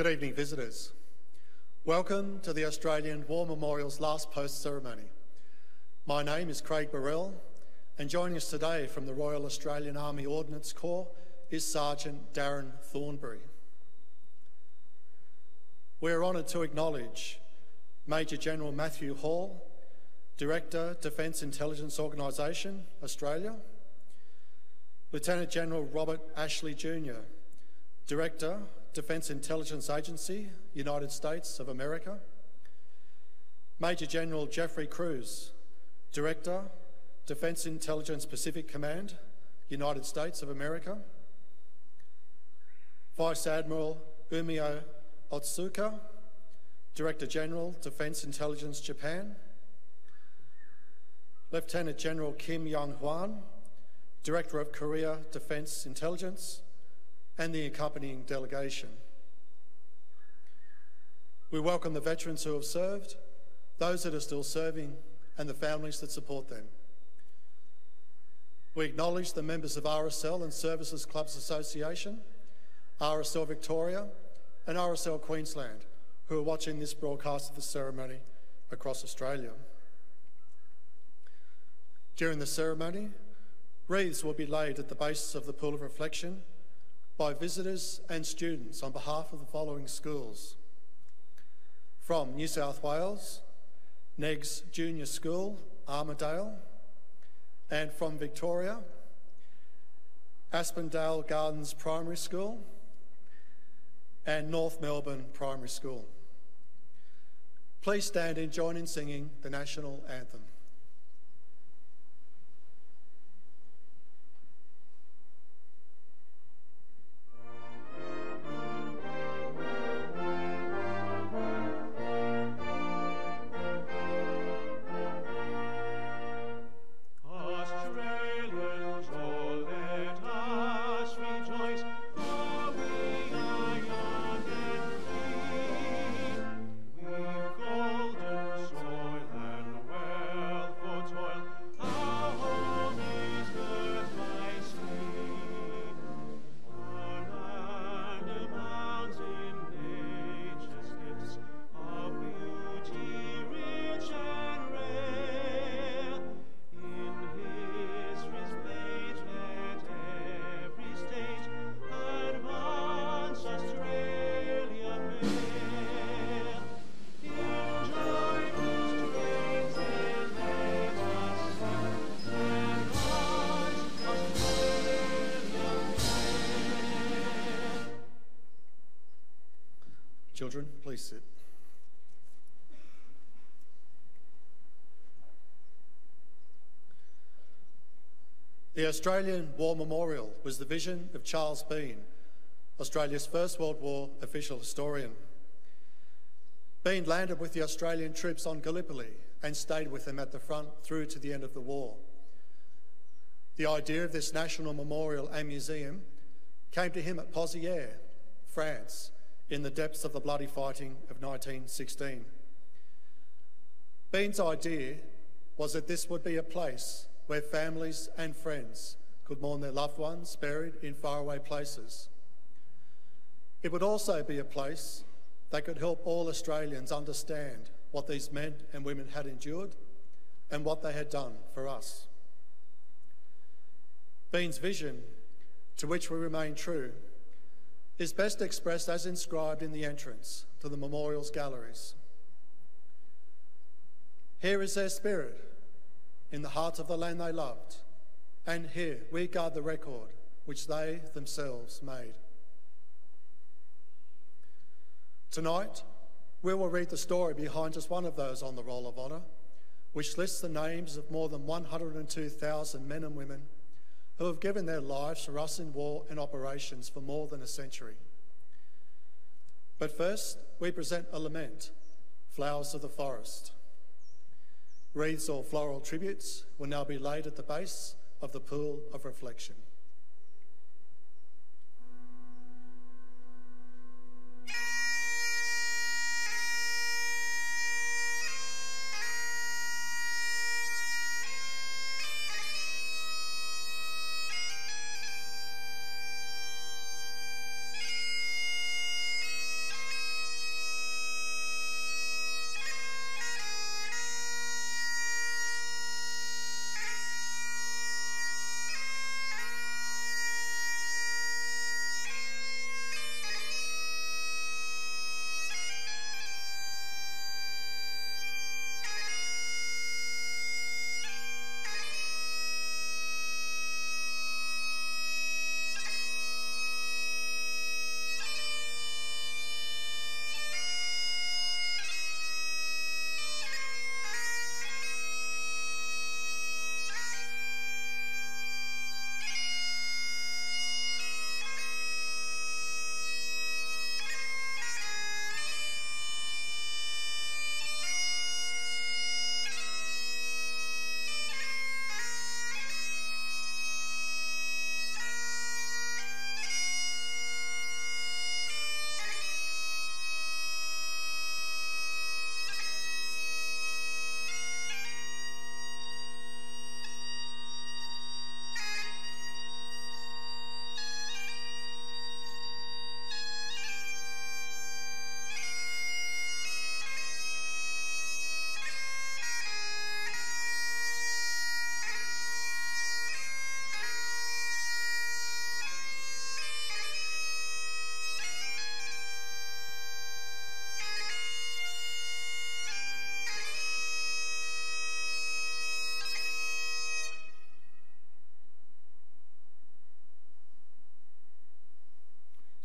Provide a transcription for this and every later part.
Good evening, visitors. Welcome to the Australian War Memorial's last post ceremony. My name is Craig Burrell, and joining us today from the Royal Australian Army Ordnance Corps is Sergeant Darren Thornbury. We are honoured to acknowledge Major General Matthew Hall, Director, Defence Intelligence Organisation, Australia; Lieutenant General Robert Ashley Jr., Director, Defence Intelligence Agency, United States of America; Major General Jeffrey Cruz, Director, Defence Intelligence Pacific Command, United States of America; Vice Admiral Umio Otsuka, Director General, Defence Intelligence Japan; Lieutenant General Kim Young-hwan, Director of Korea Defence Intelligence, and the accompanying delegation. We welcome the veterans who have served, those that are still serving, and the families that support them. We acknowledge the members of RSL and Services Clubs Association, RSL Victoria, and RSL Queensland, who are watching this broadcast of the ceremony across Australia. During the ceremony, wreaths will be laid at the base of the Pool of Reflection by visitors and students on behalf of the following schools. From New South Wales, Neggs Junior School, Armidale; and from Victoria, Aspendale Gardens Primary School and North Melbourne Primary School. Please stand and join in singing the National Anthem. Children, please sit. The Australian War Memorial was the vision of Charles Bean, Australia's First World War official historian. Bean landed with the Australian troops on Gallipoli and stayed with them at the front through to the end of the war. The idea of this national memorial and museum came to him at Pozières, France, in the depths of the bloody fighting of 1916. Bean's idea was that this would be a place where families and friends could mourn their loved ones buried in faraway places. It would also be a place that could help all Australians understand what these men and women had endured and what they had done for us. Bean's vision, to which we remain true, is best expressed as inscribed in the entrance to the memorial's galleries. Here is their spirit, in the heart of the land they loved, and here we guard the record which they themselves made. Tonight, we will read the story behind just one of those on the Roll of Honour, which lists the names of more than 102,000 men and women who have given their lives for us in war and operations for more than a century. But first, we present a lament, Flowers of the Forest. Wreaths or floral tributes will now be laid at the base of the Pool of Reflection.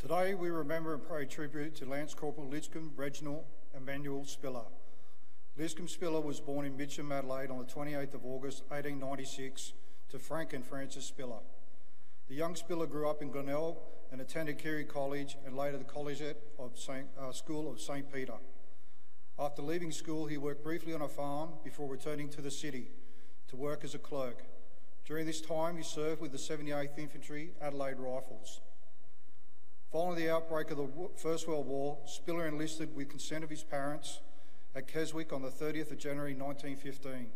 Today we remember and pay tribute to Lance Corporal Liscombe Reginald Emanuel Spiller. Liscombe Spiller was born in Mitcham, Adelaide on the 28th of August 1896 to Frank and Frances Spiller. The young Spiller grew up in Glenelg and attended Carey College and later the Collegiate School of St. Peter. After leaving school, he worked briefly on a farm before returning to the city to work as a clerk. During this time, he served with the 78th Infantry Adelaide Rifles. Following the outbreak of the First World War, Spiller enlisted with consent of his parents at Keswick on the 30th of January 1915.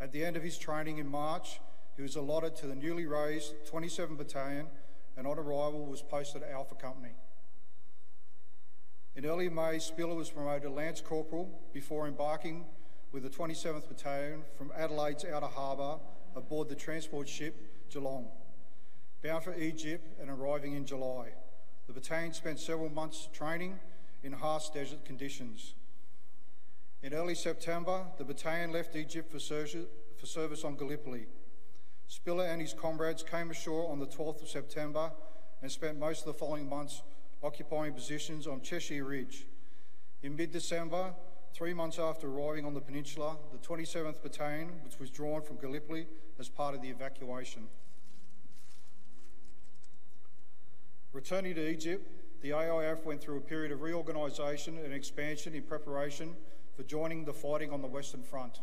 At the end of his training in March, he was allotted to the newly raised 27th Battalion and on arrival was posted at Alpha Company. In early May, Spiller was promoted to Lance Corporal before embarking with the 27th Battalion from Adelaide's Outer Harbour aboard the transport ship Geelong, bound for Egypt and arriving in July. The battalion spent several months training in harsh desert conditions. In early September, the battalion left Egypt for service on Gallipoli. Spiller and his comrades came ashore on the 12th of September and spent most of the following months occupying positions on Cheshire Ridge. In mid-December, 3 months after arriving on the peninsula, the 27th Battalion was withdrawn from Gallipoli as part of the evacuation. Returning to Egypt, the AIF went through a period of reorganisation and expansion in preparation for joining the fighting on the Western Front.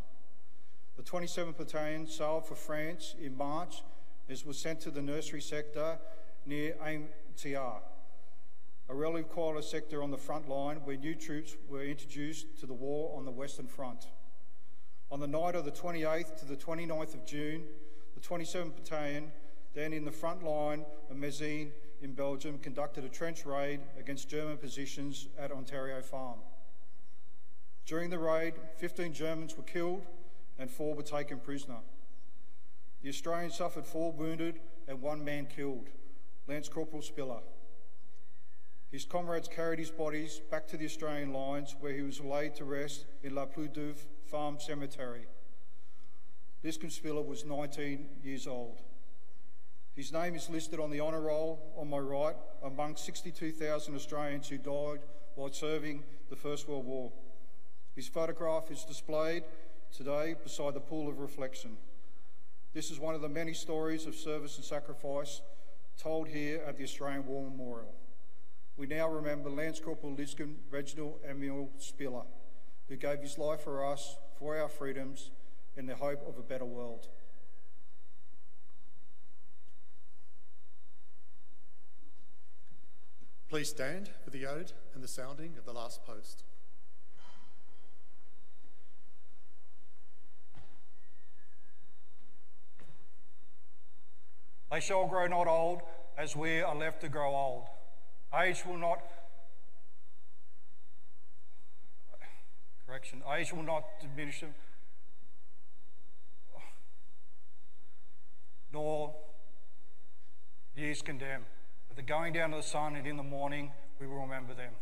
The 27th Battalion sailed for France in March and was sent to the nursery sector near Aimtiar, a relative quieter sector on the front line where new troops were introduced to the war on the Western Front. On the night of the 28th to the 29th of June, the 27th Battalion, then in the front line of Mézines in Belgium, conducted a trench raid against German positions at Ontario Farm. During the raid, 15 Germans were killed and 4 were taken prisoner. The Australians suffered 4 wounded and 1 man killed, Lance Corporal Spiller. His comrades carried his bodies back to the Australian lines where he was laid to rest in La Ploudouve Farm Cemetery. Liscombe Spiller was 19 years old. His name is listed on the honour roll on my right among 62,000 Australians who died while serving the First World War. His photograph is displayed today beside the pool of reflection. This is one of the many stories of service and sacrifice told here at the Australian War Memorial. We now remember Lance Corporal Liscombe Reginald Emanuel Spiller, who gave his life for us, for our freedoms, in the hope of a better world. Please stand for the ode and the sounding of the last post. They shall grow not old as we are left to grow old. Age will not diminish them, nor years condemn. At the going down of the sun and in the morning, we will remember them.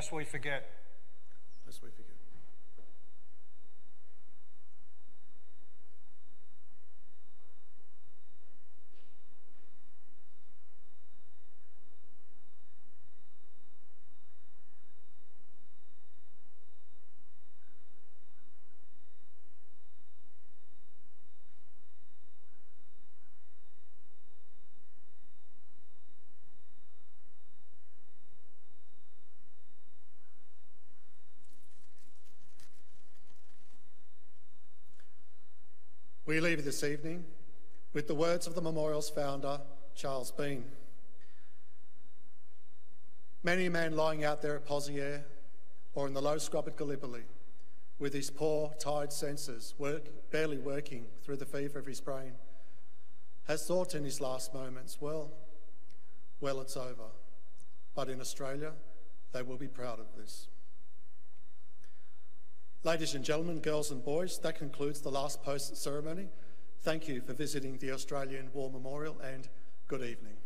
lest we forget. Lest we forget. We leave this evening with the words of the memorial's founder, Charles Bean. Many a man lying out there at Pozières or in the low scrub at Gallipoli, with his poor, tired senses barely working through the fever of his brain, has thought in his last moments, well, it's over. But in Australia, they will be proud of this. Ladies and gentlemen, girls and boys, that concludes the last post ceremony. Thank you for visiting the Australian War Memorial and good evening.